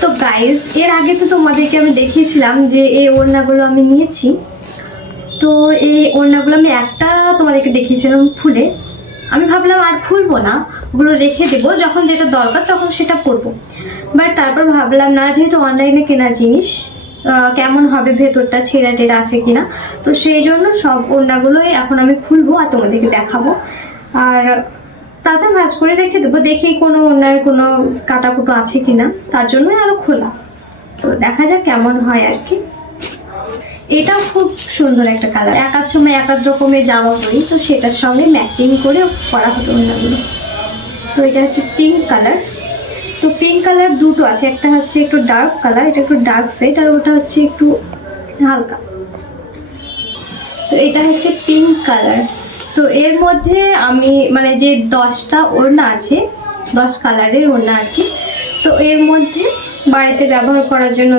তো গাইস, এর আগে তো তোমাদেরকে আমি দেখিয়েছিলাম যে এই ওড়নাগুলো আমি নিয়েছি। তো এই ওড়নাগুলো আমি একটা তোমাদেরকে দেখিয়েছিলাম খুলে। আমি ভাবলাম আর খুলবো না, ওগুলো রেখে দেবো, যখন যেটা দরকার তখন সেটা পরবো। বাট তারপর ভাবলাম না, যেহেতু অনলাইনে কেনা জিনিস, কেমন হবে, ভেতরটা ছেঁড়া টেরা আছে কিনা। তো সেই জন্য সব ওড়নাগুলোই এখন আমি খুলবো আর তোমাদেরকে দেখাবো। আর তারপর ভাঁজ করে রেখে দেবো, দেখি কোনো ওড়নার কোনো কাটাকুটো আছে কিনা, তার জন্যই আরও খোলা। তো দেখা যাক কেমন হয় আর কি। এটাও খুব সুন্দর একটা কালার, এক এক সময় এক এক রকমের জামা পরি, তো সেটার সঙ্গে ম্যাচিং করে পরা হতো ওড়নাগুলো। তো এটা হচ্ছে পিঙ্ক কালার। তো পিঙ্ক কালার দুটো আছে, একটা হচ্ছে একটু ডার্ক কালার, এটা একটু ডার্ক সেট, আর ওটা হচ্ছে একটু হালকা। তো এটা হচ্ছে পিঙ্ক কালার। তো এর মধ্যে আমি মানে যে 10টা ওড়না আছে, 10 কালারের ওড়না আর কি, তো এর মধ্যে বাড়িতে ব্যবহার করার জন্য